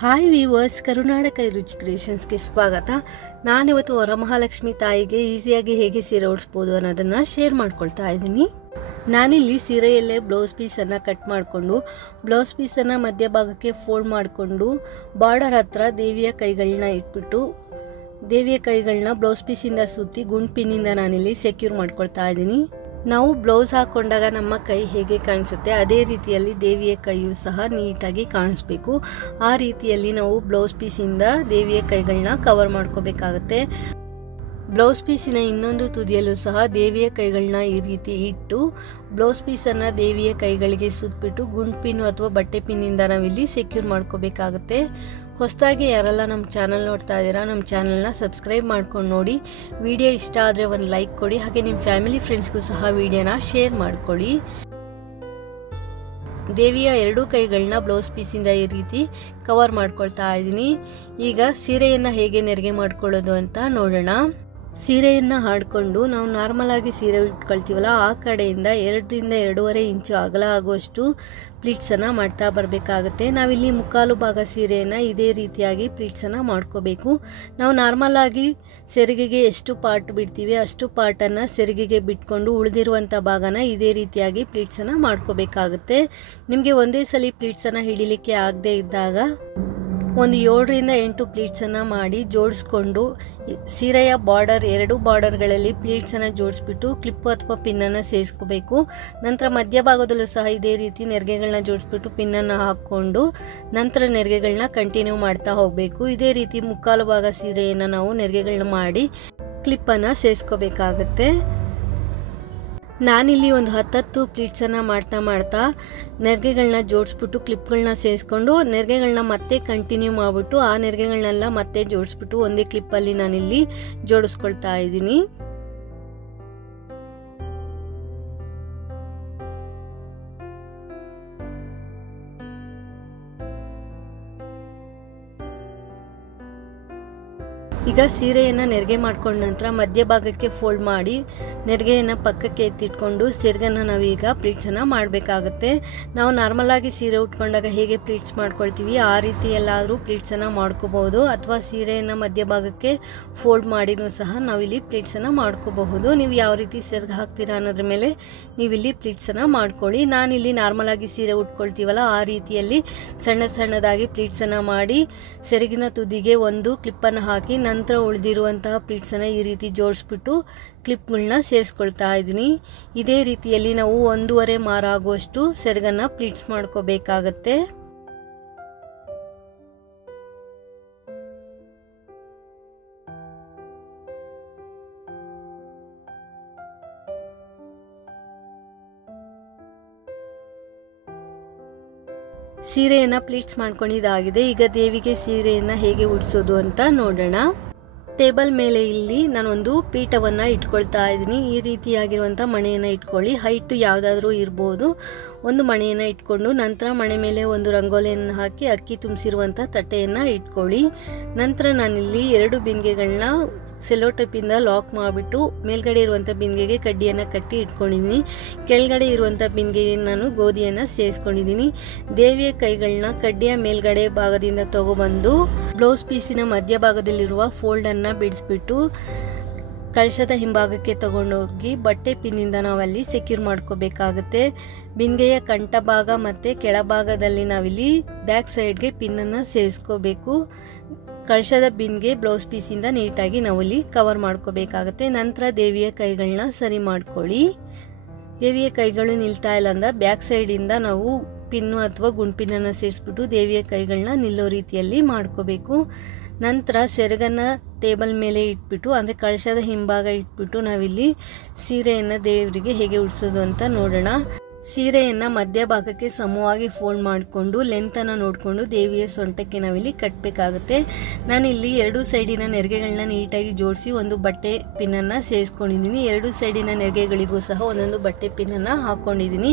Hi viewers, ಕರುನಾಟಕ ರುಚಿ ಕ್ರಿಯೇಷನ್ಸ್ಗೆ ಸ್ವಾಗತ. ನಾನಿವತ್ತು ವರಮಹಾಲಕ್ಷ್ಮಿ ತಾಯಿಗೆ ಈಸಿಯಾಗಿ ಹೇಗೆ ಸೀರೆ ಉಡಿಸ್ಬೋದು ಅನ್ನೋದನ್ನು ಶೇರ್ ಮಾಡ್ಕೊಳ್ತಾ ಇದ್ದೀನಿ. ನಾನಿಲ್ಲಿ ಸೀರೆಯಲ್ಲೇ ಬ್ಲೌಸ್ ಪೀಸನ್ನು ಕಟ್ ಮಾಡಿಕೊಂಡು ಬ್ಲೌಸ್ ಪೀಸನ್ನು ಮಧ್ಯಭಾಗಕ್ಕೆ ಫೋಲ್ಡ್ ಮಾಡಿಕೊಂಡು ಬಾರ್ಡರ್ ಹತ್ರ ದೇವಿಯ ಕೈಗಳನ್ನ ಇಟ್ಬಿಟ್ಟು ದೇವಿಯ ಕೈಗಳನ್ನ ಬ್ಲೌಸ್ ಪೀಸಿಂದ ಸುತ್ತಿ ಗುಂಡ್ ಪಿನ್ನಿಂದ ನಾನಿಲ್ಲಿ ಸೆಕ್ಯೂರ್ ಮಾಡ್ಕೊಳ್ತಾ ಇದ್ದೀನಿ. ನಾವು ಬ್ಲೌಸ್ ಹಾಕೊಂಡಾಗ ನಮ್ಮ ಕೈ ಹೇಗೆ ಕಾಣಿಸುತ್ತೆ ಅದೇ ರೀತಿಯಲ್ಲಿ ದೇವಿಯ ಕೈಯು ಸಹ ನೀಟಾಗಿ ಕಾಣಿಸ್ಬೇಕು. ಆ ರೀತಿಯಲ್ಲಿ ನಾವು ಬ್ಲೌಸ್ ಪೀಸಿಂದ ದೇವಿಯ ಕೈಗಳನ್ನ ಕವರ್ ಮಾಡ್ಕೋಬೇಕಾಗತ್ತೆ. ಬ್ಲೌಸ್ ಪೀಸಿನ ಇನ್ನೊಂದು ತುದಿಯಲ್ಲೂ ಸಹ ದೇವಿಯ ಕೈಗಳನ್ನ ಈ ರೀತಿ ಇಟ್ಟು ಬ್ಲೌಸ್ ಪೀಸನ್ನು ದೇವಿಯ ಕೈಗಳಿಗೆ ಸುತ್ತಬಿಟ್ಟು ಗುಂಡ್ ಪಿನ್ ಅಥವಾ ಬಟ್ಟೆ ಪಿನ್ನಿಂದ ನಾವಿಲ್ಲಿ ಸೆಕ್ಯೂರ್ ಮಾಡ್ಕೋಬೇಕಾಗತ್ತೆ. ಹೊಸದಾಗಿ ಯಾರೆಲ್ಲ ನಮ್ಮ ಚಾನಲ್ ನೋಡ್ತಾ ಇದ್ದೀರಾ, ನಮ್ಮ ಚಾನಲ್ನ ಸಬ್ಸ್ಕ್ರೈಬ್ ಮಾಡ್ಕೊಂಡು ನೋಡಿ. ವಿಡಿಯೋ ಇಷ್ಟ ಆದರೆ ಒಂದು ಲೈಕ್ ಕೊಡಿ, ಹಾಗೆ ನಿಮ್ಮ ಫ್ಯಾಮಿಲಿ ಫ್ರೆಂಡ್ಸ್ಗೂ ಸಹ ವಿಡಿಯೋನ ಶೇರ್ ಮಾಡ್ಕೊಳ್ಳಿ. ದೇವಿಯ ಎರಡೂ ಕೈಗಳನ್ನ ಬ್ಲೌಸ್ ಪೀಸಿಂದ ಈ ರೀತಿ ಕವರ್ ಮಾಡ್ಕೊಳ್ತಾ ಇದ್ದೀನಿ. ಈಗ ಸೀರೆಯನ್ನು ಹೇಗೆ ನೆರಿಗೆ ಮಾಡ್ಕೊಳ್ಳೋದು ಅಂತ ನೋಡೋಣ. ಸೀರೆಯನ್ನು ಹಾಡಿಕೊಂಡು ನಾವು ನಾರ್ಮಲ್ ಆಗಿ ಸೀರೆ ಇಟ್ಕೊಳ್ತೀವಲ್ಲ, ಆ ಕಡೆಯಿಂದ 2 ರಿಂದ 2.5 ಇಂಚು ಅಗಲ ಆಗುವಷ್ಟು ಪ್ಲೀಟ್ಸನ್ನು ಮಾಡ್ತಾ ಬರಬೇಕಾಗುತ್ತೆ. ನಾವಿಲ್ಲಿ ಮುಕ್ಕಾಲು ಭಾಗ ಸೀರೆಯನ್ನು ಇದೇ ರೀತಿಯಾಗಿ ಪ್ಲೀಟ್ಸನ್ನು ಮಾಡ್ಕೋಬೇಕು. ನಾವು ನಾರ್ಮಲ್ ಆಗಿ ಸೆರಿಗೆಗೆ ಎಷ್ಟು ಪಾರ್ಟ್ ಬಿಡ್ತೀವಿ ಅಷ್ಟು ಪಾರ್ಟನ್ನು ಸೆರಿಗೆಗೆ ಬಿಟ್ಕೊಂಡು ಉಳಿದಿರುವಂಥ ಭಾಗನ ಇದೇ ರೀತಿಯಾಗಿ ಪ್ಲೀಟ್ಸನ್ನು ಮಾಡ್ಕೋಬೇಕಾಗುತ್ತೆ. ನಿಮಗೆ ಒಂದೇ ಸಲ ಪ್ಲೀಟ್ಸನ್ನು ಹಿಡಿಲಿಕ್ಕೆ ಆಗದೆ ಇದ್ದಾಗ ಒಂದು 7 ರಿಂದ 8 ಪ್ಲೀಟ್ಸನ್ನು ಮಾಡಿ ಜೋಡಿಸ್ಕೊಂಡು ಸೀರೆಯ ಬಾರ್ಡರ್ 2 ಬಾರ್ಡರ್ಗಳಲ್ಲಿ ಪ್ಲೀಟ್ಸನ್ನು ಜೋಡಿಸ್ಬಿಟ್ಟು ಕ್ಲಿಪ್ ಅಥವಾ ಪಿನ್ನನ್ನು ಸೇರಿಸ್ಕೋಬೇಕು. ನಂತರ ಮಧ್ಯಭಾಗದಲ್ಲೂ ಸಹ ಇದೇ ರೀತಿ ನೆರಿಗೆಗಳನ್ನ ಜೋಡಿಸ್ಬಿಟ್ಟು ಪಿನ್ನನ್ನು ಹಾಕ್ಕೊಂಡು ನಂತರ ನೆರಿಗೆಗಳನ್ನ ಕಂಟಿನ್ಯೂ ಮಾಡ್ತಾ ಹೋಗಬೇಕು. ಇದೇ ರೀತಿ ಮುಕ್ಕಾಲು ಭಾಗ ಸೀರೆಯನ್ನು ನಾವು ನೆರಿಗೆಗಳನ್ನ ಮಾಡಿ ಕ್ಲಿಪ್ಪನ್ನು ಸೇರಿಸ್ಕೋಬೇಕಾಗತ್ತೆ. ನಾನಿಲ್ಲಿ ಒಂದು 10 ಪ್ಲೀಟ್ಸನ್ನು ಮಾಡ್ತಾ ನೆರಿಗೆಗಳನ್ನ ಜೋಡಿಸ್ಬಿಟ್ಟು ಕ್ಲಿಪ್ಗಳನ್ನ ಸೇರಿಸ್ಕೊಂಡು ನೆರಿಗೆಗಳನ್ನ ಮತ್ತೆ ಕಂಟಿನ್ಯೂ ಮಾಡಿಬಿಟ್ಟು ಆ ನೆರಿಗೆಗಳನ್ನೆಲ್ಲ ಮತ್ತೆ ಜೋಡಿಸ್ಬಿಟ್ಟು ಒಂದೇ ಕ್ಲಿಪ್ಪಲ್ಲಿ ನಾನಿಲ್ಲಿ ಜೋಡಿಸ್ಕೊಳ್ತಾ ಇದ್ದೀನಿ. ಈಗ ಸೀರೆಯನ್ನು ನೆರಿಗೆ ಮಾಡ್ಕೊಂಡ ನಂತರ ಮಧ್ಯಭಾಗಕ್ಕೆ ಫೋಲ್ಡ್ ಮಾಡಿ ನೆರಿಗೆಯನ್ನು ಪಕ್ಕಕ್ಕೆ ಎತ್ತಿಟ್ಕೊಂಡು ಸೆರಗನ್ನು ನಾವೀಗ ಪ್ಲೀಟ್ಸನ್ನು ಮಾಡಬೇಕಾಗುತ್ತೆ. ನಾವು ನಾರ್ಮಲ್ ಆಗಿ ಸೀರೆ ಉಟ್ಕೊಂಡಾಗ ಹೇಗೆ ಪ್ಲೀಟ್ಸ್ ಮಾಡ್ಕೊಳ್ತೀವಿ ಆ ರೀತಿ ಎಲ್ಲಾದರೂ ಪ್ಲೀಟ್ಸನ್ನು ಮಾಡ್ಕೋಬಹುದು, ಅಥವಾ ಸೀರೆಯನ್ನು ಮಧ್ಯಭಾಗಕ್ಕೆ ಫೋಲ್ಡ್ ಮಾಡಿನೂ ಸಹ ನಾವಿಲ್ಲಿ ಪ್ಲೀಟ್ಸನ್ನು ಮಾಡ್ಕೋಬಹುದು. ನೀವು ಯಾವ ರೀತಿ ಸೆರಗು ಹಾಕ್ತೀರಾ ಅನ್ನೋದ್ರ ಮೇಲೆ ನೀವಿಲ್ಲಿ ಪ್ಲೀಟ್ಸನ್ನು ಮಾಡ್ಕೊಳ್ಳಿ. ನಾನಿಲ್ಲಿ ನಾರ್ಮಲ್ ಆಗಿ ಸೀರೆ ಉಟ್ಕೊಳ್ತೀವಲ್ಲ ಆ ರೀತಿಯಲ್ಲಿ ಸಣ್ಣದಾಗಿ ಪ್ಲೀಟ್ಸನ್ನು ಮಾಡಿ ಸೆರಗಿನ ತುದಿಗೆ ಒಂದು ಕ್ಲಿಪ್ಪನ್ನು ಹಾಕಿ ನಂತರ ಉಳಿದಿರುವಂತಹ ಪ್ಲೀಟ್ಸನ್ನು ಈ ರೀತಿ ಜೋಡಿಸ್ಬಿಟ್ಟು ಕ್ಲಿಪ್ಗಳನ್ನ ಸೇರಿಸ್ಕೊಳ್ತಾ ಇದ್ದೀನಿ. ಇದೇ ರೀತಿಯಲ್ಲಿ ನಾವು 1.5 ಮಾರ ಆಗುವಷ್ಟು ಸೆರಗನ್ನ ಪ್ಲೀಟ್ಸ್ ಮಾಡ್ಕೋಬೇಕಾಗತ್ತೆ. ಸೀರೆಯನ್ನು ಪ್ಲೀಟ್ಸ್ ಮಾಡ್ಕೊಂಡಿದ್ದಾಗಿದೆ. ಈಗ ದೇವಿಗೆ ಸೀರೆಯನ್ನು ಹೇಗೆ ಉಡಿಸೋದು ಅಂತ ನೋಡೋಣ. ಟೇಬಲ್ ಮೇಲೆ ಇಲ್ಲಿ ನಾನೊಂದು ಪೀಠವನ್ನು ಇಟ್ಕೊಳ್ತಾ ಇದ್ದೀನಿ. ಈ ರೀತಿಯಾಗಿರುವಂಥ ಮಣೆಯನ್ನು ಇಟ್ಕೊಳ್ಳಿ. ಹೈಟು ಯಾವುದಾದ್ರೂ ಇರ್ಬೋದು. ಒಂದು ಮಣೆಯನ್ನು ಇಟ್ಕೊಂಡು ನಂತರ ಮಣೆ ಮೇಲೆ ಒಂದು ರಂಗೋಲಿಯನ್ನು ಹಾಕಿ ಅಕ್ಕಿ ತುಂಬಿಸಿರುವಂಥ ತಟ್ಟೆಯನ್ನು ಇಟ್ಕೊಳ್ಳಿ. ನಂತರ ನಾನಿಲ್ಲಿ 2 ಬಿಂದಿಗೆಗಳನ್ನ ಸೆಲ್ಲೋ ಟೇಪಿಂದ ಲಾಕ್ ಮಾಡಿಬಿಟ್ಟು ಮೇಲ್ಗಡೆ ಇರುವಂಥ ಬಿಂದಿಗೆಗೆ ಕಡ್ಡಿಯನ್ನು ಕಟ್ಟಿ ಇಟ್ಕೊಂಡಿದ್ದೀನಿ. ಕೆಳಗಡೆ ಇರುವಂಥ ಬಿಂದಿಗೆಗೆ ನಾನು ಗೋಧಿಯನ್ನು ಸೇರಿಸ್ಕೊಂಡಿದ್ದೀನಿ. ದೇವಿಯ ಕೈಗಳನ್ನ ಕಡ್ಡಿಯ ಮೇಲ್ಗಡೆ ಭಾಗದಿಂದ ತಗೊಬಂದು ಬ್ಲೌಸ್ ಪೀಸಿನ ಮಧ್ಯಭಾಗದಲ್ಲಿರುವ ಫೋಲ್ಡನ್ನು ಬಿಡಿಸ್ಬಿಟ್ಟು ಕಳಶದ ಹಿಂಭಾಗಕ್ಕೆ ತಗೊಂಡೋಗಿ ಬಟ್ಟೆ ಪಿನ್ನಿಂದ ನಾವಲ್ಲಿ ಸೆಕ್ಯೂರ್ ಮಾಡ್ಕೋಬೇಕಾಗುತ್ತೆ. ಬಿಂದಿಗೆಯ ಕಂಠ ಭಾಗ ಮತ್ತು ಕೆಳಭಾಗದಲ್ಲಿ ನಾವಿಲ್ಲಿ ಬ್ಯಾಕ್ ಸೈಡ್ಗೆ ಪಿನ್ನನ್ನು ಸೇರಿಸ್ಕೋಬೇಕು. ಕಳಶದ ಬಿಂದಿಗೆ ಬ್ಲೌಸ್ ಪೀಸಿಂದ ನೀಟಾಗಿ ನಾವಿಲ್ಲಿ ಕವರ್ ಮಾಡ್ಕೋಬೇಕಾಗತ್ತೆ. ನಂತರ ದೇವಿಯ ಕೈಗಳನ್ನ ಸರಿ ಮಾಡ್ಕೊಳ್ಳಿ. ದೇವಿಯ ಕೈಗಳು ನಿಲ್ತಾ ಇಲ್ಲ ಅಂದ ಬ್ಯಾಕ್ ಸೈಡಿಂದ ನಾವು ಪಿನ್ನು ಅಥವಾ ಗುಂಡ್ ಪಿನ್ನನ್ನು ಸೇರಿಸ್ಬಿಟ್ಟು ದೇವಿಯ ಕೈಗಳನ್ನ ನಿಲ್ಲೋ ರೀತಿಯಲ್ಲಿ ಮಾಡ್ಕೋಬೇಕು. ನಂತರ ಸೆರಗನ್ನು ಟೇಬಲ್ ಮೇಲೆ ಇಟ್ಬಿಟ್ಟು ಅಂದರೆ ಕಳಶದ ಹಿಂಭಾಗ ಇಟ್ಬಿಟ್ಟು ನಾವಿಲ್ಲಿ ಸೀರೆಯನ್ನು ದೇವರಿಗೆ ಹೇಗೆ ಉಡಿಸೋದು ಅಂತ ನೋಡೋಣ. ಸೀರೆಯನ್ನು ಮಧ್ಯಭಾಗಕ್ಕೆ ಸಮವಾಗಿ ಫೋಲ್ಡ್ ಮಾಡಿಕೊಂಡು ಲೆಂತನ್ನು ನೋಡಿಕೊಂಡು ದೇವಿಯ ಸೊಂಟಕ್ಕೆ ನಾವಿಲ್ಲಿ ಕಟ್ಟಬೇಕಾಗುತ್ತೆ. ನಾನಿಲ್ಲಿ 2 ಸೈಡಿನ ನೆರಿಗೆಗಳನ್ನ ನೀಟಾಗಿ ಜೋಡಿಸಿ ಒಂದು ಬಟ್ಟೆ ಪಿನ್ನನ್ನು ಸೇರಿಸ್ಕೊಂಡಿದ್ದೀನಿ. 2 ಸೈಡಿನ ನೆರಿಗೆಗಳಿಗೂ ಸಹ ಒಂದೊಂದು ಬಟ್ಟೆ ಪಿನ್ನನ್ನು ಹಾಕ್ಕೊಂಡಿದ್ದೀನಿ.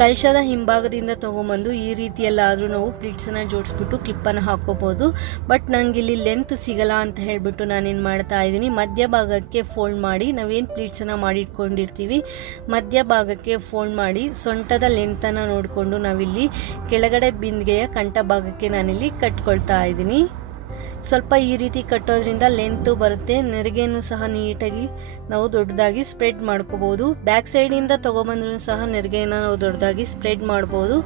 ಕಳಶದ ಹಿಂಭಾಗದಿಂದ ತೊಗೊಂಬಂದು ಈ ರೀತಿಯಲ್ಲಾದರೂ ನಾವು ಪ್ಲೀಟ್ಸನ್ನು ಜೋಡಿಸ್ಬಿಟ್ಟು ಕ್ಲಿಪ್ಪನ್ನು ಹಾಕೋಬೋದು. ಬಟ್ ನನಗೆ ಇಲ್ಲಿ ಲೆಂತ್ ಸಿಗಲ್ಲ ಅಂತ ಹೇಳಿಬಿಟ್ಟು ನಾನೇನು ಮಾಡ್ತಾ ಇದ್ದೀನಿ, ಮಧ್ಯಭಾಗಕ್ಕೆ ಫೋಲ್ಡ್ ಮಾಡಿ ನಾವೇನು ಪ್ಲೀಟ್ಸನ್ನು ಮಾಡಿ ಇಟ್ಕೊಂಡಿರ್ತೀವಿ ಮಧ್ಯಭಾಗಕ್ಕೆ ಫೋಲ್ಡ್ ಮಾಡಿ ಸೊಂಟದ ಲೆಂತನ್ನು ನೋಡಿಕೊಂಡು ನಾವಿಲ್ಲಿ ಕೆಳಗಡೆ ಬಿಂದಿಗೆಯ ಕಂಠ ಭಾಗಕ್ಕೆ ನಾನಿಲ್ಲಿ ಕಟ್ಕೊಳ್ತಾ ಇದ್ದೀನಿ. ಸ್ವಲ್ಪ ಈ ರೀತಿ ಕಟ್ಟೋದ್ರಿಂದ ಲೆಂತ್ ಬರುತ್ತೆ. ನೆರಿಗೆಯನ್ನು ಸಹ ನೀಟಾಗಿ ನಾವು ದೊಡ್ಡದಾಗಿ ಸ್ಪ್ರೆಡ್ ಮಾಡ್ಕೋಬಹುದು. ಬ್ಯಾಕ್ ಸೈಡಿಂದ ತೊಗೊಬಂದ್ರೂ ಸಹ ನೆರಿಗೆಯನ್ನು ನಾವು ದೊಡ್ಡದಾಗಿ ಸ್ಪ್ರೆಡ್ ಮಾಡ್ಬೋದು.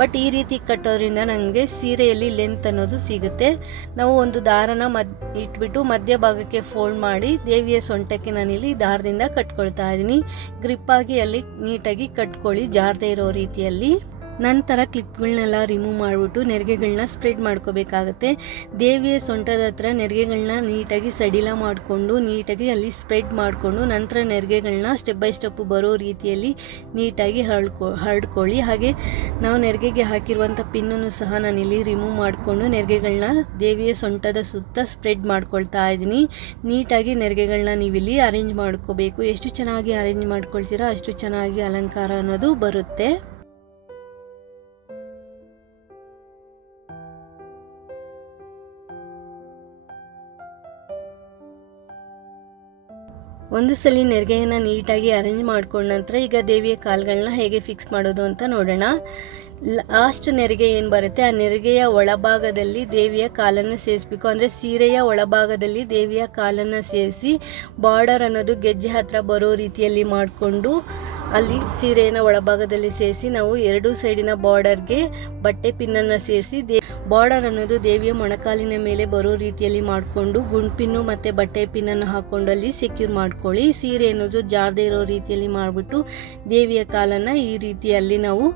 ಬಟ್ ಈ ರೀತಿ ಕಟ್ಟೋದ್ರಿಂದ ನನಗೆ ಸೀರೆಯಲ್ಲಿ ಲೆಂತ್ ಅನ್ನೋದು ಸಿಗುತ್ತೆ. ನಾವು ಒಂದು ದಾರನ ಇಟ್ಬಿಟ್ಟು ಮಧ್ಯ ಭಾಗಕ್ಕೆ ಫೋಲ್ಡ್ ಮಾಡಿ ದೇವಿಯ ಸೊಂಟಕ್ಕೆ ನಾನಿಲ್ಲಿ ದಾರದಿಂದ ಕಟ್ಕೊಳ್ತಾ ಇದ್ದೀನಿ. ಗ್ರಿಪ್ಪಾಗಿ ಅಲ್ಲಿ ನೀಟಾಗಿ ಕಟ್ಕೊಳ್ಳಿ, ಜಾರದೇ ಇರೋ ರೀತಿಯಲ್ಲಿ. ನಂತರ ಕ್ಲಿಪ್ಗಳನ್ನೆಲ್ಲ ರಿಮೂವ್ ಮಾಡಿಬಿಟ್ಟು ನೆರಿಗೆಗಳನ್ನ ಸ್ಪ್ರೆಡ್ ಮಾಡ್ಕೋಬೇಕಾಗತ್ತೆ. ದೇವಿಯ ಸೊಂಟದ ಹತ್ರ ನೆರಿಗೆಗಳನ್ನ ನೀಟಾಗಿ ಸಡಿಲ ಮಾಡಿಕೊಂಡು ನೀಟಾಗಿ ಅಲ್ಲಿ ಸ್ಪ್ರೆಡ್ ಮಾಡಿಕೊಂಡು ನಂತರ ನೆರಿಗೆಗಳನ್ನ ಸ್ಟೆಪ್ ಬೈ ಸ್ಟೆಪ್ ಬರೋ ರೀತಿಯಲ್ಲಿ ನೀಟಾಗಿ ಹರಡ್ಕೊಳ್ಳಿ. ಹಾಗೆ ನಾವು ನೆರಿಗೆಗೆ ಹಾಕಿರುವಂಥ ಪಿನ್ನನ್ನು ಸಹ ನಾನಿಲ್ಲಿ ರಿಮೂವ್ ಮಾಡಿಕೊಂಡು ನೆರಿಗೆಗಳನ್ನ ದೇವಿಯ ಸೊಂಟದ ಸುತ್ತ ಸ್ಪ್ರೆಡ್ ಮಾಡ್ಕೊಳ್ತಾ ಇದ್ದೀನಿ. ನೀಟಾಗಿ ನೆರಿಗೆಗಳನ್ನ ನೀವಿಲ್ಲಿ ಅರೇಂಜ್ ಮಾಡ್ಕೋಬೇಕು. ಎಷ್ಟು ಚೆನ್ನಾಗಿ ಅರೇಂಜ್ ಮಾಡ್ಕೊಳ್ತೀರಾ ಅಷ್ಟು ಚೆನ್ನಾಗಿ ಅಲಂಕಾರ ಅನ್ನೋದು ಬರುತ್ತೆ. ಒಂದು ಸಲ ನೆರಿಗೆಯನ್ನು ನೀಟಾಗಿ ಅರೇಂಜ್ ಮಾಡ್ಕೊಂಡ ನಂತರ ಈಗ ದೇವಿಯ ಕಾಲುಗಳನ್ನ ಹೇಗೆ ಫಿಕ್ಸ್ ಮಾಡೋದು ಅಂತ ನೋಡೋಣ. ಲಾಸ್ಟ್ ನೆರಿಗೆ ಏನು ಬರುತ್ತೆ ಆ ನೆರಿಗೆಯ ಒಳಭಾಗದಲ್ಲಿ ದೇವಿಯ ಕಾಲನ್ನು ಸೇರಿಸಬೇಕು. ಅಂದರೆ ಸೀರೆಯ ಒಳಭಾಗದಲ್ಲಿ ದೇವಿಯ ಕಾಲನ್ನು ಸೇರಿಸಿ ಬಾರ್ಡರ್ ಅನ್ನೋದು ಗೆಜ್ಜೆ ಹತ್ರ ಬರೋ ರೀತಿಯಲ್ಲಿ ಮಾಡಿಕೊಂಡು ಅಲ್ಲಿ ಸೀರೆಯ ಒಳಭಾಗದಲ್ಲಿ ಸೇರಿಸಿ ನಾವು ಎರಡೂ ಸೈಡಿನ ಬಾರ್ಡರ್ಗೆ ಬಟ್ಟೆ ಪಿನ್ನನ್ನು ಸೇರಿಸಿ ಬಾರ್ಡರ್ ಅನ್ನೋದು ದೇವಿಯ ಮೊಣಕಾಲಿನ ಮೇಲೆ ಬರೋ ರೀತಿಯಲ್ಲಿ ಮಾಡಿಕೊಂಡು ಗುಂಡ್ಪಿನ್ನು ಮತ್ತು ಬಟ್ಟೆ ಪಿನ್ನನ್ನು ಹಾಕೊಂಡು ಅಲ್ಲಿ ಸೆಕ್ಯೂರ್ ಮಾಡ್ಕೊಳ್ಳಿ. ಸೀರೆ ಅನ್ನೋದು ಜಾರದೇ ಇರೋ ರೀತಿಯಲ್ಲಿ ಮಾಡಿಬಿಟ್ಟು ದೇವಿಯ ಕಾಲನ್ನು ಈ ರೀತಿಯಲ್ಲಿ ನಾವು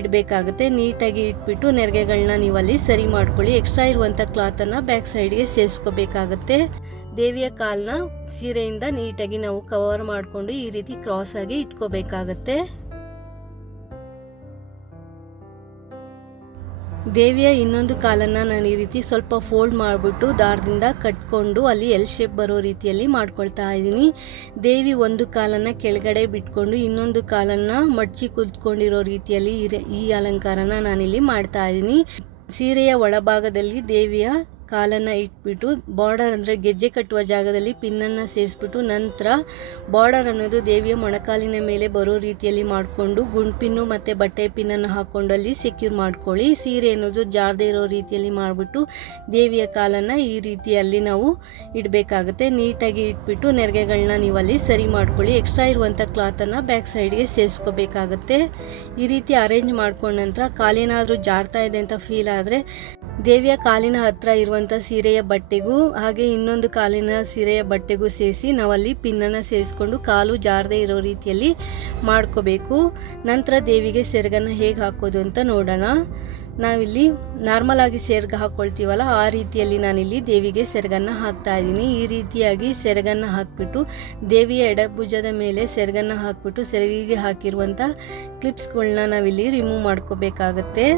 ಇಡಬೇಕಾಗುತ್ತೆ. ನೀಟಾಗಿ ಇಟ್ಬಿಟ್ಟು ನೆರಿಗೆಗಳನ್ನ ನೀವು ಅಲ್ಲಿ ಸರಿ ಮಾಡ್ಕೊಳ್ಳಿ. ಎಕ್ಸ್ಟ್ರಾ ಇರುವಂಥ ಕ್ಲಾತನ್ನು ಬ್ಯಾಕ್ ಸೈಡ್ಗೆ ಸೇರಿಸ್ಕೋಬೇಕಾಗತ್ತೆ. ದೇವಿಯ ಕಾಲನ್ನ ಸೀರೆಯಿಂದ ನೀಟಾಗಿ ನಾವು ಕವರ್ ಮಾಡಿಕೊಂಡು ಈ ರೀತಿ ಕ್ರಾಸ್ ಆಗಿ ಇಟ್ಕೋಬೇಕಾಗತ್ತೆ. ದೇವಿಯ ಇನ್ನೊಂದು ಕಾಲನ್ನು ನಾನು ಈ ರೀತಿ ಸ್ವಲ್ಪ ಫೋಲ್ಡ್ ಮಾಡಿಬಿಟ್ಟು ದಾರದಿಂದ ಕಟ್ಕೊಂಡು ಅಲ್ಲಿ ಎಲ್ ಶೇಪ್ ಬರೋ ರೀತಿಯಲ್ಲಿ ಮಾಡ್ಕೊಳ್ತಾ ಇದ್ದೀನಿ. ದೇವಿ ಒಂದು ಕಾಲನ್ನು ಕೆಳಗಡೆ ಬಿಟ್ಕೊಂಡು ಇನ್ನೊಂದು ಕಾಲನ್ನು ಮಡ್ಚಿ ಕೂತ್ಕೊಂಡಿರೋ ರೀತಿಯಲ್ಲಿ ಈ ಅಲಂಕಾರನ ನಾನಿಲ್ಲಿ ಮಾಡ್ತಾ ಇದ್ದೀನಿ. ಸೀರೆಯ ಒಳಭಾಗದಲ್ಲಿ ದೇವಿಯ ಕಾಲನ್ನು ಇಟ್ಬಿಟ್ಟು ಬಾರ್ಡರ್ ಅಂದರೆ ಗೆಜ್ಜೆ ಕಟ್ಟುವ ಜಾಗದಲ್ಲಿ ಪಿನ್ನನ್ನು ಸೇರಿಸ್ಬಿಟ್ಟು ನಂತರ ಬಾರ್ಡರ್ ಅನ್ನೋದು ದೇವಿಯ ಮೊಣಕಾಲಿನ ಮೇಲೆ ಬರೋ ರೀತಿಯಲ್ಲಿ ಮಾಡಿಕೊಂಡು ಗುಂಡ್ಪಿನ್ನು ಮತ್ತು ಬಟ್ಟೆ ಪಿನ್ನನ್ನು ಹಾಕ್ಕೊಂಡು ಅಲ್ಲಿ ಸೆಕ್ಯೂರ್ ಮಾಡ್ಕೊಳ್ಳಿ. ಸೀರೆ ಅನ್ನೋದು ಜಾರದೇ ಇರೋ ರೀತಿಯಲ್ಲಿ ಮಾಡಿಬಿಟ್ಟು ದೇವಿಯ ಕಾಲನ್ನು ಈ ರೀತಿಯಲ್ಲಿ ನಾವು ಇಡಬೇಕಾಗುತ್ತೆ. ನೀಟಾಗಿ ಇಟ್ಬಿಟ್ಟು ನೆರಿಗೆಗಳನ್ನ ನೀವು ಅಲ್ಲಿ ಸರಿ ಮಾಡ್ಕೊಳ್ಳಿ. ಎಕ್ಸ್ಟ್ರಾ ಇರುವಂಥ ಕ್ಲಾತನ್ನು ಬ್ಯಾಕ್ ಸೈಡ್ಗೆ ಸೇರಿಸ್ಕೋಬೇಕಾಗತ್ತೆ. ಈ ರೀತಿ ಅರೇಂಜ್ ಮಾಡ್ಕೊಂಡ ನಂತರ ಕಾಲೇನಾದರೂ ಜಾರ್ತಾ ಇದೆ ಅಂತ ಫೀಲ್ ಆದರೆ ದೇವಿಯ ಕಾಲಿನ ಹತ್ರ ಇರುವಂಥ ಸೀರೆಯ ಬಟ್ಟೆಗೂ ಹಾಗೆ ಇನ್ನೊಂದು ಕಾಲಿನ ಸೀರೆಯ ಬಟ್ಟೆಗೂ ಸೇರಿಸಿ ನಾವಲ್ಲಿ ಪಿನ್ನನ್ನು ಸೇರಿಸ್ಕೊಂಡು ಕಾಲು ಜಾರದೇ ಇರೋ ರೀತಿಯಲ್ಲಿ ಮಾಡ್ಕೋಬೇಕು. ನಂತರ ದೇವಿಗೆ ಸೆರಗನ್ನು ಹೇಗೆ ಹಾಕೋದು ಅಂತ ನೋಡೋಣ. ನಾವಿಲ್ಲಿ ನಾರ್ಮಲ್ ಆಗಿ ಸೆರಗು ಹಾಕ್ಕೊಳ್ತೀವಲ್ಲ ಆ ರೀತಿಯಲ್ಲಿ ನಾನಿಲ್ಲಿ ದೇವಿಗೆ ಸೆರಗನ್ನು ಹಾಕ್ತಾ ಇದ್ದೀನಿ. ಈ ರೀತಿಯಾಗಿ ಸೆರಗನ್ನು ಹಾಕ್ಬಿಟ್ಟು ದೇವಿಯ ಎಡಭುಜದ ಮೇಲೆ ಸೆರಗನ್ನು ಹಾಕ್ಬಿಟ್ಟು ಸೆರಗಿಗೆ ಹಾಕಿರುವಂಥ ಕ್ಲಿಪ್ಸ್ಗಳನ್ನ ನಾವಿಲ್ಲಿ ರಿಮೂವ್ ಮಾಡ್ಕೋಬೇಕಾಗತ್ತೆ.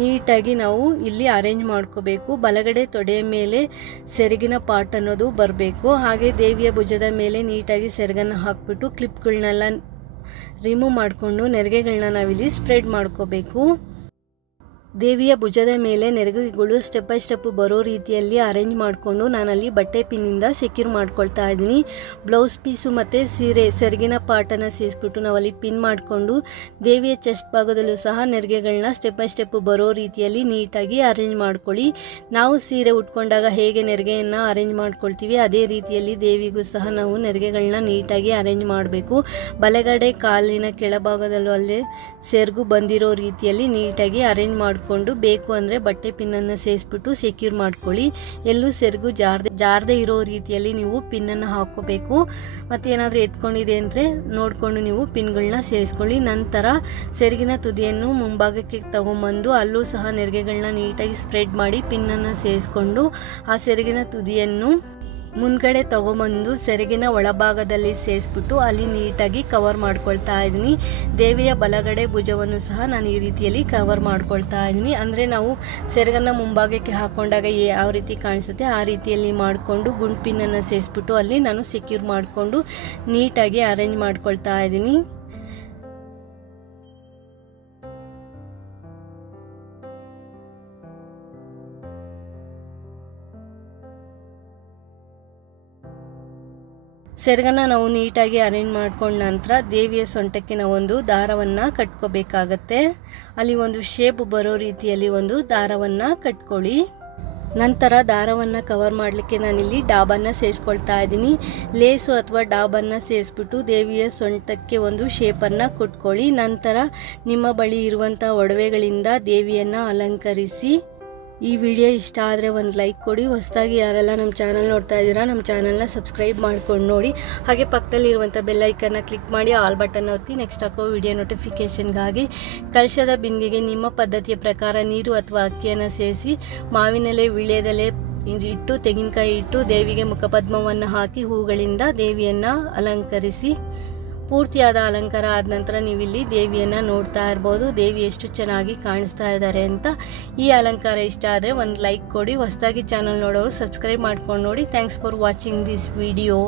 ನೀಟಾಗಿ ನಾವು ಇಲ್ಲಿ ಅರೇಂಜ್ ಮಾಡ್ಕೋಬೇಕು. ಬಲಗಡೆ ತೊಡೆಯ ಮೇಲೆ ಸೆರಗಿನ ಪಾರ್ಟ್ ಅನ್ನೋದು ಬರಬೇಕು. ಹಾಗೆ ದೇವಿಯ ಭುಜದ ಮೇಲೆ ನೀಟಾಗಿ ಸೆರಗನ್ನು ಹಾಕ್ಬಿಟ್ಟು ಕ್ಲಿಪ್ಗಳನ್ನೆಲ್ಲ ರಿಮೂವ್ ಮಾಡಿಕೊಂಡು ನೆರಿಗೆಗಳನ್ನ ನಾವಿಲ್ಲಿ ಸ್ಪ್ರೆಡ್ ಮಾಡ್ಕೋಬೇಕು. ದೇವಿಯ ಭುಜದ ಮೇಲೆ ನೆರಿಗೆಗಳು ಸ್ಟೆಪ್ ಬೈ ಸ್ಟೆಪ್ ಬರೋ ರೀತಿಯಲ್ಲಿ ಅರೇಂಜ್ ಮಾಡಿಕೊಂಡು ನಾನಲ್ಲಿ ಬಟ್ಟೆ ಪಿನ್ನಿಂದ ಸೆಕ್ಯೂರ್ ಮಾಡ್ಕೊಳ್ತಾ ಇದ್ದೀನಿ. ಬ್ಲೌಸ್ ಪೀಸು ಮತ್ತು ಸೆರಗಿನ ಪಾರ್ಟನ್ನು ಸೇರಿಸ್ಬಿಟ್ಟು ನಾವಲ್ಲಿ ಪಿನ್ ಮಾಡಿಕೊಂಡು ದೇವಿಯ ಚೆಸ್ಟ್ ಭಾಗದಲ್ಲೂ ಸಹ ನೆರಿಗೆಗಳನ್ನ ಸ್ಟೆಪ್ ಬೈ ಸ್ಟೆಪ್ ಬರೋ ರೀತಿಯಲ್ಲಿ ನೀಟಾಗಿ ಅರೇಂಜ್ ಮಾಡ್ಕೊಳ್ಳಿ. ನಾವು ಸೀರೆ ಉಟ್ಕೊಂಡಾಗ ಹೇಗೆ ನೆರಿಗೆಯನ್ನು ಅರೇಂಜ್ ಮಾಡ್ಕೊಳ್ತೀವಿ ಅದೇ ರೀತಿಯಲ್ಲಿ ದೇವಿಗೂ ಸಹ ನಾವು ನೆರಿಗೆಗಳನ್ನ ನೀಟಾಗಿ ಅರೇಂಜ್ ಮಾಡಬೇಕು. ಬಲಗಡೆ ಕಾಲಿನ ಕೆಳಭಾಗದಲ್ಲೂ ಅಲ್ಲೇ ಸೆರಗು ಬಂದಿರೋ ರೀತಿಯಲ್ಲಿ ನೀಟಾಗಿ ಅರೇಂಜ್ ಮಾಡ್ಕೊಂಡು ಬೇಕು ಅಂದರೆ ಬಟ್ಟೆ ಪಿನ್ನನ್ನು ಸೇರಿಸ್ಬಿಟ್ಟು ಸೆಕ್ಯೂರ್ ಮಾಡ್ಕೊಳ್ಳಿ. ಎಲ್ಲೂ ಸೆರಗು ಜಾರದೇ ಇರೋ ರೀತಿಯಲ್ಲಿ ನೀವು ಪಿನ್ನನ್ನು ಹಾಕೋಬೇಕು. ಮತ್ತು ಏನಾದರೂ ಎತ್ಕೊಂಡಿದೆ ಅಂದರೆ ನೋಡಿಕೊಂಡು ನೀವು ಪಿನ್ಗಳನ್ನ ಸೇರಿಸ್ಕೊಳ್ಳಿ. ನಂತರ ಸೆರಗಿನ ತುದಿಯನ್ನು ಮುಂಭಾಗಕ್ಕೆ ತಗೊಂಬಂದು ಅಲ್ಲೂ ಸಹ ನೆರಿಗೆಗಳನ್ನ ನೀಟಾಗಿ ಸ್ಪ್ರೆಡ್ ಮಾಡಿ ಪಿನ್ನನ್ನು ಸೇರಿಸ್ಕೊಂಡು ಆ ಸೆರಗಿನ ತುದಿಯನ್ನು ಮುಂದ್ಗಡೆ ತಗೊಂಬಂದು ಸೆರಗಿನ ಒಳಭಾಗದಲ್ಲಿ ಸೇರಿಸ್ಬಿಟ್ಟು ಅಲ್ಲಿ ನೀಟಾಗಿ ಕವರ್ ಮಾಡ್ಕೊಳ್ತಾ ಇದ್ದೀನಿ. ದೇವಿಯ ಬಲಗಡೆ ಭುಜವನ್ನು ಸಹ ನಾನು ಈ ರೀತಿಯಲ್ಲಿ ಕವರ್ ಮಾಡ್ಕೊಳ್ತಾ ಇದ್ದೀನಿ. ಅಂದರೆ ನಾವು ಸೆರಗನ್ನು ಮುಂಭಾಗಕ್ಕೆ ಹಾಕೊಂಡಾಗ ಯಾವ ರೀತಿ ಕಾಣಿಸುತ್ತೆ ಆ ರೀತಿಯಲ್ಲಿ ಮಾಡಿಕೊಂಡು ಗುಂಡ್ಪಿನನ್ನು ಸೇರಿಸ್ಬಿಟ್ಟು ಅಲ್ಲಿ ನಾನು ಸೆಕ್ಯೂರ್ ಮಾಡಿಕೊಂಡು ನೀಟಾಗಿ ಅರೇಂಜ್ ಮಾಡ್ಕೊಳ್ತಾ ಇದ್ದೀನಿ. ಸೆರಗನ್ನ ನಾವು ನೀಟಾಗಿ ಅರೇಂಜ್ ಮಾಡ್ಕೊಂಡ ನಂತರ ದೇವಿಯ ಸೊಂಟಕ್ಕೆ ನಾವೊಂದು ದಾರವನ್ನು ಕಟ್ಕೋಬೇಕಾಗತ್ತೆ. ಅಲ್ಲಿ ಒಂದು ಶೇಪ್ ಬರೋ ರೀತಿಯಲ್ಲಿ ಒಂದು ದಾರವನ್ನು ಕಟ್ಕೊಳ್ಳಿ. ನಂತರ ದಾರವನ್ನು ಕವರ್ ಮಾಡಲಿಕ್ಕೆ ನಾನಿಲ್ಲಿ ಡಾಬನ್ನು ಸೇರಿಸ್ಕೊಳ್ತಾ ಇದ್ದೀನಿ. ಲೇಸು ಅಥವಾ ಡಾಬನ್ನು ಸೇರಿಸ್ಬಿಟ್ಟು ದೇವಿಯ ಸೊಂಟಕ್ಕೆ ಒಂದು ಶೇಪನ್ನು ಕೊಟ್ಕೊಳ್ಳಿ. ನಂತರ ನಿಮ್ಮ ಬಳಿ ಇರುವಂಥ ಒಡವೆಗಳಿಂದ ದೇವಿಯನ್ನು ಅಲಂಕರಿಸಿ. ಈ ವಿಡಿಯೋ ಇಷ್ಟ ಆದರೆ ಒಂದು ಲೈಕ್ ಕೊಡಿ. ಹೊಸದಾಗಿ ಯಾರೆಲ್ಲ ನಮ್ಮ ಚಾನಲ್ ನೋಡ್ತಾ ಇದ್ದೀರಾ ನಮ್ಮ ಚಾನಲ್ನ ಸಬ್ಸ್ಕ್ರೈಬ್ ಮಾಡ್ಕೊಂಡು ನೋಡಿ. ಹಾಗೆ ಪಕ್ಕದಲ್ಲಿ ಇರುವಂಥ ಬೆಲ್ ಐಕನ್ನ ಕ್ಲಿಕ್ ಮಾಡಿ ಆಲ್ ಬಟನ್ ಒತ್ತಿ ನೆಕ್ಸ್ಟ್ ಹಾಕೋ ವಿಡಿಯೋ ನೋಟಿಫಿಕೇಷನ್ಗಾಗಿ. ಕಳಶದ ಬಿಂದಿಗೆಗೆ ನಿಮ್ಮ ಪದ್ಧತಿಯ ಪ್ರಕಾರ ನೀರು ಅಥವಾ ಅಕ್ಕಿಯನ್ನು ಸೇರಿಸಿ ಮಾವಿನೆಲೆ ವೀಳ್ಯದೆಲೆ ಇಟ್ಟು ತೆಂಗಿನಕಾಯಿ ಇಟ್ಟು ದೇವಿಗೆ ಮುಖಪದ್ಮವನ್ನು ಹಾಕಿ ಹೂಗಳಿಂದ ದೇವಿಯನ್ನು ಅಲಂಕರಿಸಿ. ಪೂರ್ತಿಯಾದ ಅಲಂಕಾರ ಆದ ನಂತರ ನೀವಿಲ್ಲಿ ದೇವಿಯನ್ನು ನೋಡ್ತಾ ಇರ್ಬೋದು. ದೇವಿ ಎಷ್ಟು ಚೆನ್ನಾಗಿ ಕಾಣಿಸ್ತಾ ಇದ್ದಾರೆ ಅಂತ. ಈ ಅಲಂಕಾರ ಇಷ್ಟ ಆದರೆ ಒಂದು ಲೈಕ್ ಕೊಡಿ. ಹೊಸದಾಗಿ ಚಾನಲ್ ನೋಡೋರು ಸಬ್ಸ್ಕ್ರೈಬ್ ಮಾಡ್ಕೊಂಡು ನೋಡಿ. Thanks for watching this video.